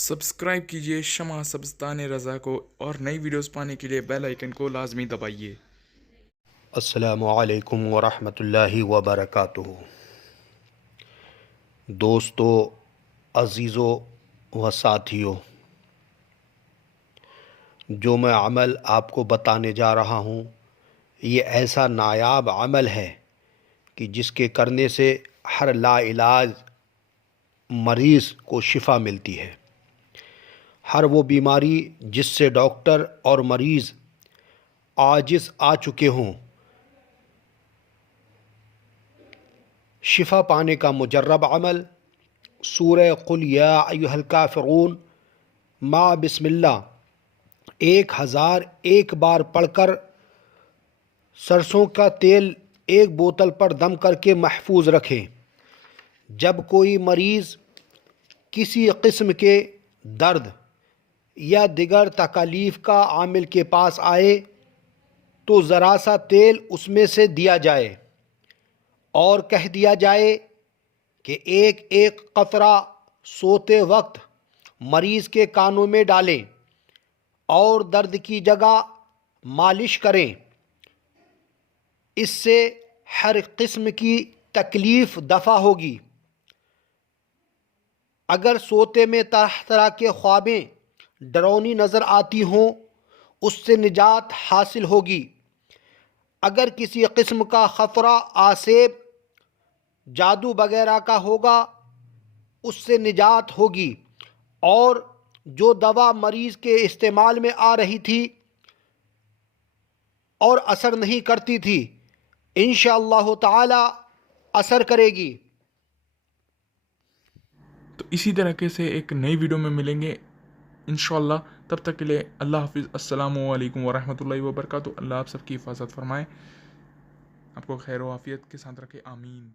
Subscribe کیجیے شمع سبزتان رضا کو اور نئی ویڈیوز پانے کے لیے بیل آئیکن کو لازمی دبائیے۔ السلام علیکم ورحمۃ اللہ وبرکاتہ۔ دوستو، عزیزو و ساتھیو، جو میں عمل آپ کو بتانے جا رہا ہوں یہ ایسا نایاب عمل ہے کہ جس کے کرنے سے ہر لا علاج مریض کو شفا ملتی ہے۔ ہر وہ بیماری جس سے ڈاکٹر اور مریض عاجز آ چکے ہوں، شفا پانے کا مجرب عمل سورہ قل یا ایھا الکافرون ما بسم اللہ 1001 بار پڑھ کر سرسوں کا تیل ایک بوتل پر دم کر کے محفوظ رکھیں۔ جب کوئی مریض کسی قسم کے درد یا دیگر تکالیف کا عامل کے پاس آئے تو ذرا سا تیل اس میں سے دیا جائے اور کہہ دیا جائے کہ ایک ایک قطرہ سوتے وقت مریض کے کانوں میں ڈالیں اور درد کی جگہ مالش کریں۔ اس سے ہر قسم کی تکلیف دفع ہوگی۔ اگر سوتے میں طرح طرح کے خوابیں ڈراؤنی نظر آتی ہوں، اس سے نجات حاصل ہوگی۔ اگر کسی قسم کا خطرہ آسیب جادو وغیرہ کا ہوگا، اس سے نجات ہوگی۔ اور جو دوا مریض کے استعمال میں آ رہی تھی اور اثر نہیں کرتی تھی، انشاءاللہ تعالی اثر کرے گی۔ تو اسی طریقے سے ایک نئی ویڈیو میں ملیں گے انشاءاللہ۔ تب تک کے لیے اللہ حافظ۔ السلام علیکم ورحمۃ اللہ وبرکاتہ۔ اللہ آپ سب کی حفاظت فرمائے، آپ کو خیر و عافیت کے ساتھ رکھے، آمین۔